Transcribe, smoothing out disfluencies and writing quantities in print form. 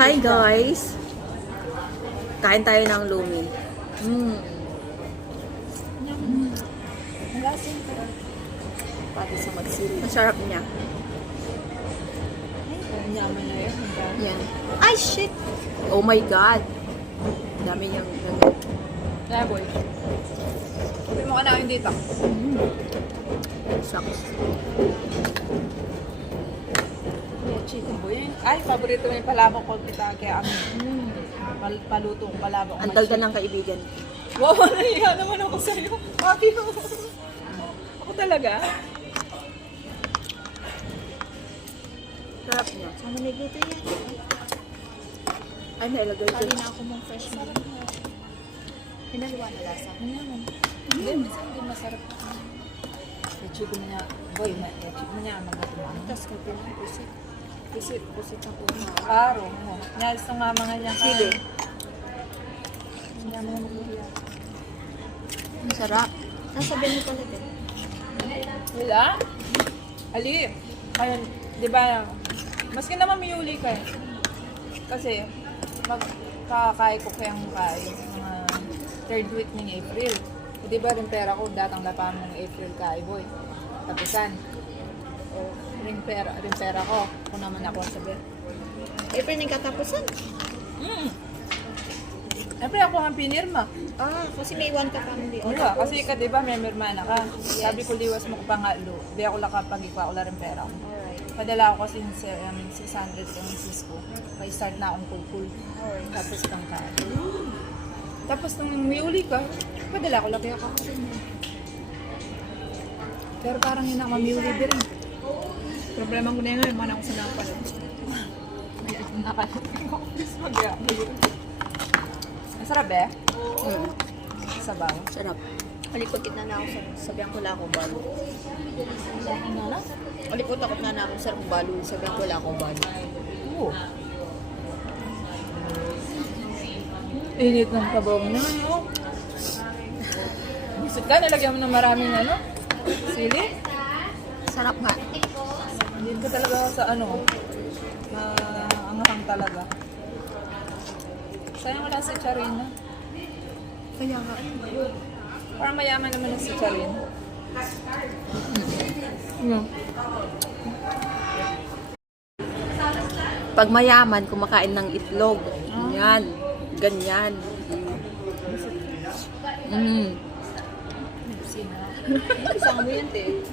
Hi guys! Kain tayo ng lumi. Malasin ko. Pati sa magsili. Masarap niya. Ang yaman na yun. Yan. Ay, shit! Oh my God! Dami niyang gamit. Kaya boy. Sabi mo ka na yung dito. Sucks. Chicken boy. Ay, paborito mo yung palabok ko kita. Kaya paluto ang palabok. Ang talda ng kaibigan. Wow, nahiya naman ako sa'yo. Maki mo. Ako talaga. Sarap niya. Sana may gluto yan. Ay, nailagay ko. Kali na ako mong fresh mo. Hinaliwa na lasa. Hindi, minsan hindi masarap. Yung chicken niya, boy, yung chicken niya, magatumaan. Tapos ko pusit. Pusit na po. Klaro. Nyalis ng mama nga niya. Chili. Hindi mo na magluto. Ang sarap. Nasabihin mo pala din. Wala? Ali, ayun, di ba, maski naman may uli ka eh. Kasi, magkakakay ko kayang kay mga third week ng April. Di ba rin pera ko, datang lapam ng April kay boy. Tapusan. O, rin pera ko. Kung naman ako sabi. April ng katapusan. Siyempre ako ang pinirma. Ah, kasi may 1 ka pa hindi. Wala, kasi ka, di ba, may mirmana ka. Sabi ko, liwas mo ko pangalo. Di ako nakapag-ikwa, wala rin pera. Alright. Padala ako kasi 600 yung sis ko. Kaya start na akong cool. Tapos kang ka. Tapos nung may uli ka, padala ko lang kaya ako rin. Pero parang hindi na ako mamiuli din. Problema ko na yun ngayon, mana ako sa nakapala. May nakalimutan ko. Please, mag-iyak. Masarap eh. Sabaw. Sarap. Alikot kita na ako sa sabihan ko lang ako balo. Ano na? Alikot takot na ako sa balo. Sabihan ko lang ako balo. Oo. Init ng kabong na. Bisot ka, nalagyan mo ng maraming ano? Sili? Sarap nga. Hindi ka talaga sa ano. Anghang talaga. Sayang wala si Charina. Kaya nga. Parang mayaman naman si Charina. Pag mayaman, kumakain ng itlog. Yan. Ganyan. Isang mo yan, te.